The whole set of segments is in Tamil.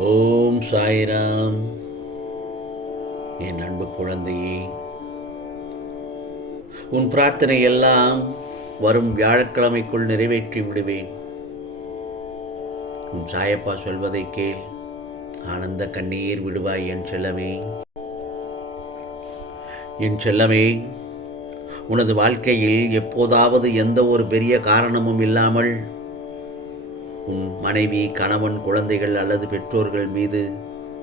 ஓம் சாய்ராம். என் அன்பு குழந்தையே, உன் பிரார்த்தனை எல்லாம் வரும் வியாழக்கிழமைக்குள் நிறைவேற்றி விடுவேன். உன் சாயப்பா சொல்வதை கேள். ஆனந்த கண்ணீர் விடுவாய் என் செல்லமே. என் செல்லமே, உனது வாழ்க்கையில் எப்போதாவது எந்த ஒரு பெரிய காரணமும் இல்லாமல் உன் மனைவி, கணவன், குழந்தைகள் அல்லது பெற்றோர்கள் மீது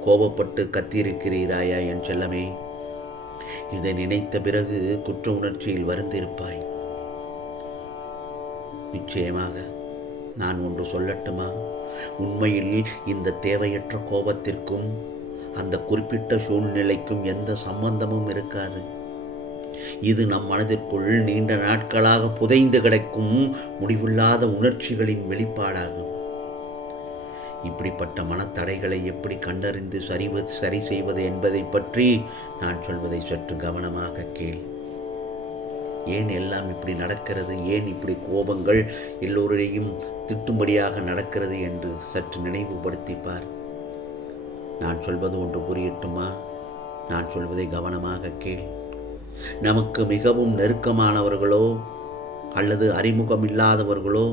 கோபப்பட்டு கத்தியிருக்கிறீராயா என் செல்லமே? இதை நினைத்த பிறகு குற்ற உணர்ச்சியில் வருந்திருப்பாய். நிச்சயமாக நான் ஒன்று சொல்லட்டுமா? உண்மையில் இந்த தேவையற்ற கோபத்திற்கும் அந்த குறிப்பிட்ட சூழ்நிலைக்கும் எந்த சம்பந்தமும் இருக்காது. இது நம் மனதிற்குள் நீண்ட நாட்களாக புதைந்து கிடக்கும் முடிவில்லாத உணர்ச்சிகளின் வெளிப்பாடாகும். இப்படிப்பட்ட மனத்தடைகளை எப்படி கண்டறிந்து சரி செய்வது என்பதை பற்றி நான் சொல்வதை சற்று கவனமாக கேள். ஏன் எல்லாம் இப்படி நடக்கிறது, ஏன் இப்படி கோபங்கள் எல்லோரையும் திட்டும்படியாக நடக்கிறது என்று சற்று நினைவுபடுத்திப்பார். நான் சொல்வது ஒன்று புரியட்டுமா? நான் சொல்வதை கவனமாக கேள். நமக்கு மிகவும் நெருக்கமானவர்களோ அல்லது அறிமுகம் இல்லாதவர்களோ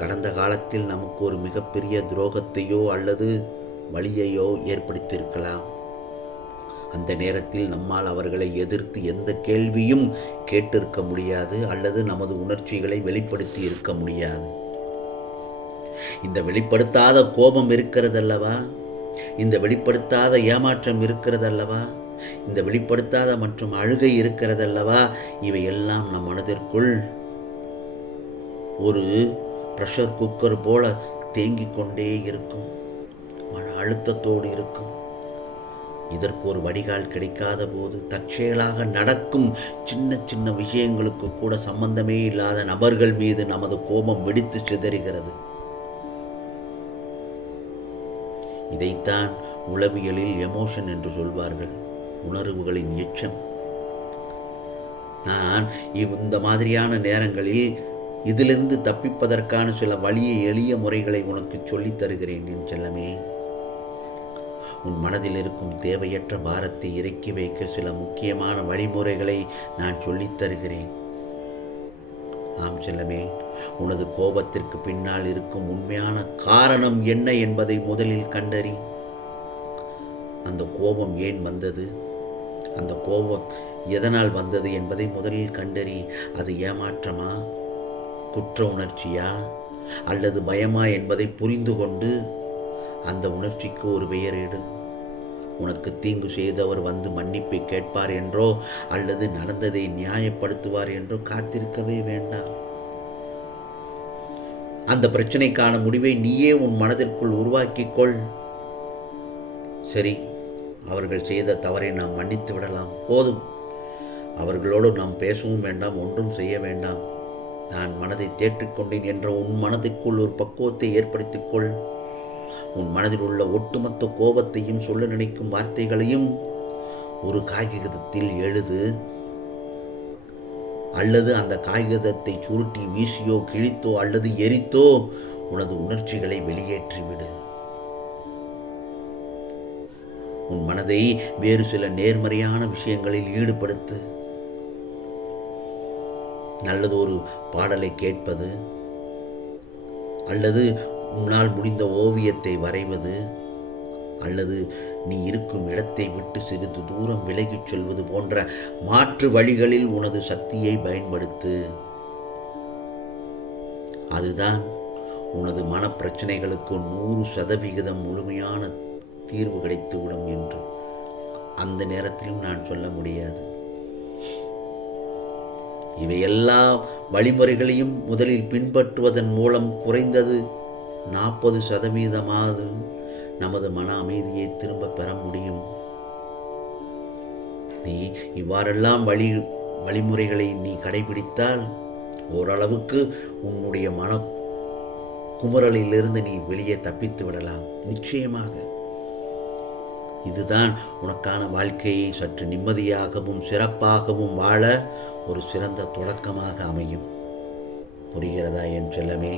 கடந்த காலத்தில் நமக்கு ஒரு மிகப்பெரிய துரோகத்தையோ அல்லது வலியையோ ஏற்படுத்தியிருக்கலாம். அந்த நேரத்தில் நம்மால் அவர்களை எதிர்த்து எந்த கேள்வியும் கேட்டிருக்க முடியாது அல்லது நமது உணர்ச்சிகளை வெளிப்படுத்தி இருக்க முடியாது. இந்த வெளிப்படுத்தாத கோபம் இருக்கிறதல்லவா, இந்த வெளிப்படுத்தாத ஏமாற்றம் இருக்கிறதல்லவா, இந்த வெளிப்படுத்தாத மற்றும் அழுகை இருக்கிறதல்லவா, இவையெல்லாம் நம் மனதிற்குள் ஒரு ப்ரெஷர் குக்கர் போல தேங்கிக் கொண்டே இருக்கும், மன அழுத்தத்தோடு இருக்கும். இதற்கு ஒரு வடிகால் கிடைக்காத போது தற்செயலாக நடக்கும் சின்ன சின்ன விஷயங்களுக்கு கூட சம்பந்தமே இல்லாத நபர்கள் மீது நமது கோபம் வெடித்து சிதறுகிறது. இதைத்தான் உளவியலில் எமோஷன் என்று சொல்வார்கள், உணர்வுகளின் எச்சம். நான் இந்த மாதிரியான நேரங்களில் இதிலிருந்து தப்பிப்பதற்கான சில எளிய முறைகளை உனக்கு சொல்லித் தருகிறேன் என் செல்லமே. உன் மனதில் இருக்கும் தேவையற்ற பாரத்தை இறக்கி வைக்க சில முக்கியமான வழிமுறைகளை நான் சொல்லித் தருகிறேன். ஆம் செல்லமே, உனது கோபத்திற்கு பின்னால் இருக்கும் உண்மையான காரணம் என்ன என்பதை முதலில் கண்டறி. அந்த கோபம் ஏன் வந்தது, அந்த கோபம் எதனால் வந்தது என்பதை முதலில் கண்டறி. அது ஏமாற்றமா, குற்ற உணர்ச்சியா அல்லது பயமா என்பதை புரிந்து கொண்டு அந்த உணர்ச்சிக்கு ஒரு பெயரிடு. உனக்கு தீங்கு செய்தவர் வந்து மன்னிப்பை கேட்பார் என்றோ அல்லது நடந்ததை நியாயப்படுத்துவார் என்றோ காத்திருக்கவே வேண்டாம். அந்த பிரச்சனைக்கான முடிவை நீயே உன் மனதிற்குள் உருவாக்கிக்கொள். சரி, அவர்கள் செய்த தவறை நாம் மன்னித்து விடலாம், போதும். அவர்களோடு நாம் பேசவும் வேண்டாம், ஒன்றும் செய்ய வேண்டாம். நான் மனதை தேற்றிக்கொண்டேன் என்ற உன் மனதிற்குள் ஒரு பக்குவத்தை ஏற்படுத்திக்கொள். உன் மனதில் உள்ள ஒட்டுமொத்த கோபத்தையும் சொல்ல நினைக்கும் வார்த்தைகளையும் ஒரு காகிதத்தில் எழுது, அல்லது அந்த காகிதத்தை சுருட்டி வீசியோ கிழித்தோ அல்லது எரித்தோ உனது உணர்ச்சிகளை வெளியேற்றிவிடு. உன் மனதை வேறு சில நேர்மறையான விஷயங்களில் ஈடுபடுத்து. நல்லது ஒரு பாடலை கேட்பது, அல்லது உன்னால் முடிந்த ஓவியத்தை வரைவது, அல்லது நீ இருக்கும் இடத்தை விட்டு சிறிது தூரம் விலகிச் செல்வது போன்ற மாற்று வழிகளில் உனது சக்தியை பயன்படுத்து. அதுதான் உனது மனப்பிரச்சனைகளுக்கு 100% முழுமையான தீர்வு கிடைத்துவிடும் என்று அந்த நேரத்திலும் நான் சொல்ல முடியாது. இவை எல்லா வழிமுறைகளையும் முதலில் பின்பற்றுவதன் மூலம் குறைந்தது 40% நமது மன அமைதியை திரும்ப பெற முடியும். நீ இவ்வாறெல்லாம் வழிமுறைகளை நீ கடைபிடித்தால் ஓரளவுக்கு உன்னுடைய மன குமுறலிலிருந்து நீ வெளியே தப்பித்து விடலாம். நிச்சயமாக இதுதான் உனக்கான வாழ்க்கையை சற்று நிம்மதியாகவும் சிறப்பாகவும் வாழ ஒரு சிறந்த தொடக்கமாக அமையும். புரிகிறதா என் செல்லமே?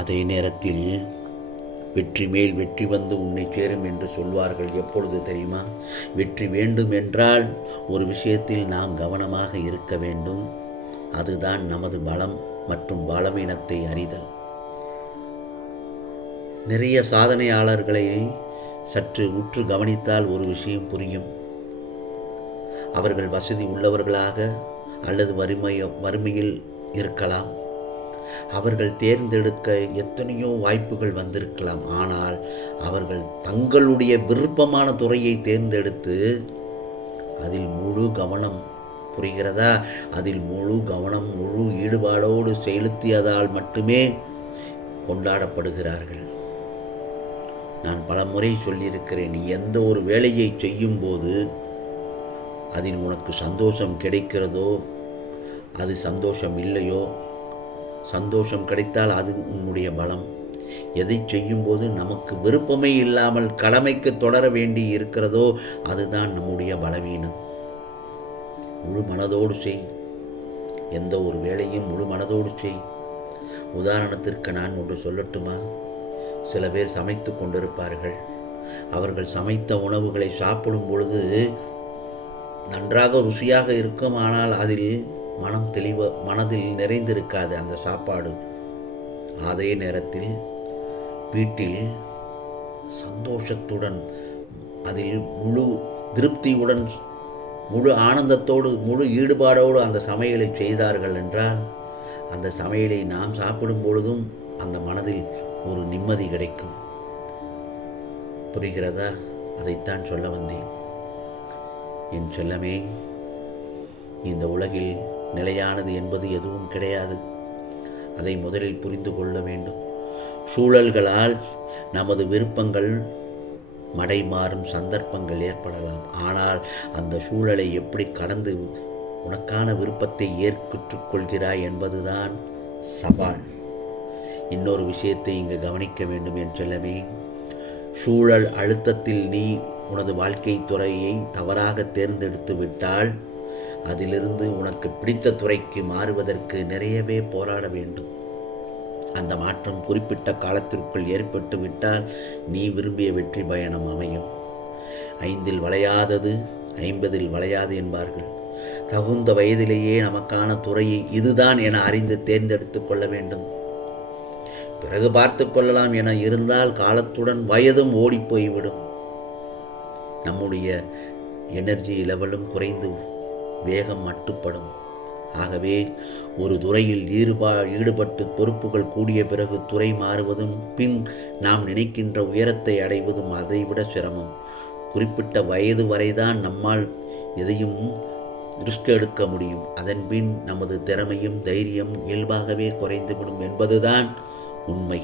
அதே நேரத்தில் வெற்றி மேல் வெற்றி வந்து உன்னை சேரும் என்று சொல்வார்கள். எப்பொழுது தெரியுமா? வெற்றி வேண்டும் என்றால் ஒரு விஷயத்தில் நாம் கவனமாக இருக்க வேண்டும். அதுதான் நமது பலம் மற்றும் பலவீனத்தை அறிதல். நிறைய சாதனையாளர்களை சற்று உற்று கவனித்தால் ஒரு விஷயம் புரியும். அவர்கள் வசதி உள்ளவர்களாக அல்லது வறுமையில் இருக்கலாம். அவர்கள் தேர்ந்தெடுக்க எத்தனையோ வாய்ப்புகள் வந்திருக்கலாம். ஆனால் அவர்கள் தங்களுடைய விருப்பமான துறையை தேர்ந்தெடுத்து அதில் முழு கவனம், புரிகிறதா? அதில் முழு கவனம், முழு ஈடுபாடோடு செலுத்தியதால் மட்டுமே கொண்டாடப்படுகிறார்கள். நான் பல முறை சொல்லியிருக்கிறேன், நீ எந்த ஒரு வேலையை செய்யும் போது அதில் உனக்கு சந்தோஷம் கிடைக்கிறதோ அது சந்தோஷம் இல்லையோ, சந்தோஷம் கிடைத்தால் அது உன்னுடைய பலம். எதை செய்யும்போது நமக்கு விருப்பமே இல்லாமல் கடமைக்கு தொடர வேண்டி இருக்கிறதோ அதுதான் நம்முடைய பலவீனம். முழு மனதோடு செய். எந்த ஒரு வேலையும் முழு மனதோடு செய். உதாரணத்திற்கு நான் ஒன்று சொல்லட்டுமா? சில பேர் சமைத்து கொண்டிருப்பார்கள். அவர்கள் சமைத்த உணவுகளை சாப்பிடும் பொழுது நன்றாக ருசியாக இருக்கும். ஆனால் அதில் மனதில் நிறைந்திருக்காது அந்த சாப்பாடு. அதே நேரத்தில் வீட்டில் சந்தோஷத்துடன், அதில் முழு திருப்தியுடன், முழு ஆனந்தத்தோடு, முழு ஈடுபாடோடு அந்த சமையலை செய்தார்கள் என்றால் அந்த சமையலை நாம் சாப்பிடும் பொழுதும் அந்த மனதில் ஒரு நிம்மதி கிடைக்கும். புரிகிறதா? அதைத்தான் சொல்ல வந்தேன். என் செல்லமே, இந்த உலகில் நிலையானது என்பது எதுவும் கிடையாது. அதை முதலில் புரிந்து கொள்ள வேண்டும். சூழல்களால் நமது விருப்பங்கள் மடைமாறும் சந்தர்ப்பங்கள் ஏற்படலாம். ஆனால் அந்த சூழலை எப்படி கடந்து உனக்கான விருப்பத்தை ஏற்றுக்கொள்கிறாய் என்பதுதான் சவால். இன்னொரு விஷயத்தை இங்கு கவனிக்க வேண்டும் என் செல்லமே. சூழல் அழுத்தத்தில் நீ உனது வாழ்க்கை துறையை தவறாக தேர்ந்தெடுத்து விட்டால் அதிலிருந்து உனக்கு பிடித்த துறைக்கு மாறுவதற்கு நிறையவே போராட வேண்டும். அந்த மாற்றம் குறிப்பிட்ட காலத்திற்குள் ஏற்பட்டு விட்டால் நீ விரும்பிய வெற்றி பயணம் அமையும். 5இல் வளையாதது 50இல் வளையாது என்பார்கள். தகுந்த வயதிலேயே நமக்கான துறையை இதுதான் என அறிந்து தேர்ந்தெடுத்து கொள்ள வேண்டும். பிறகு பார்த்து கொள்ளலாம் என இருந்தால் காலத்துடன் வயதும் ஓடிப்போய்விடும். நம்முடைய எனர்ஜி லெவலும் குறைந்து வேகம் மட்டுப்படும். ஆகவே ஒரு துறையில் ஈடுபட்டு பொறுப்புகள் கூடிய பிறகு துறை மாறுவதும் பின் நாம் நினைக்கின்ற உயரத்தை அடைவதும் அதைவிட சிரமம். குறிப்பிட்ட வயது வரைதான் நம்மால் எதையும் ரிஸ்க் எடுக்க முடியும். அதன்பின் நமது திறமையும் தைரியம் இயல்பாகவே குறைந்துவிடும் என்பதுதான் உண்மை.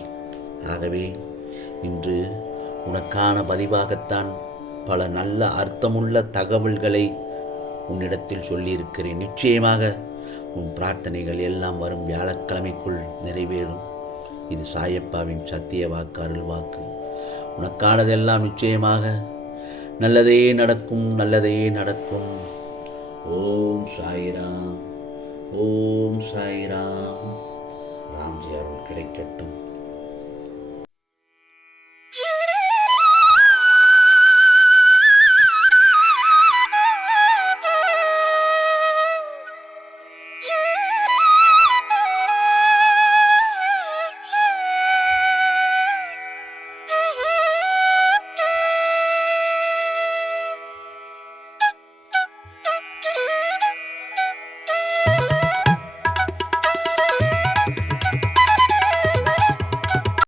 ஆகவே இன்று உனக்கான பதிவாகத்தான் பல நல்ல அர்த்தமுள்ள தகவல்களை உன்னிடத்தில் சொல்லியிருக்கிறேன். நிச்சயமாக உன் பிரார்த்தனைகள் எல்லாம் வரும் வியாழக்கிழமைக்குள் நிறைவேறும். இது சாயப்பாவின் சத்திய வாக்கு, அருள் வாக்கு. உனக்கானதெல்லாம் நிச்சயமாக நல்லதே நடக்கும், நல்லதே நடக்கும். ஓம் சாய்ராம், ஓம் சாய்ராம். ராம்ஜி அருள் கிடைக்கட்டும்.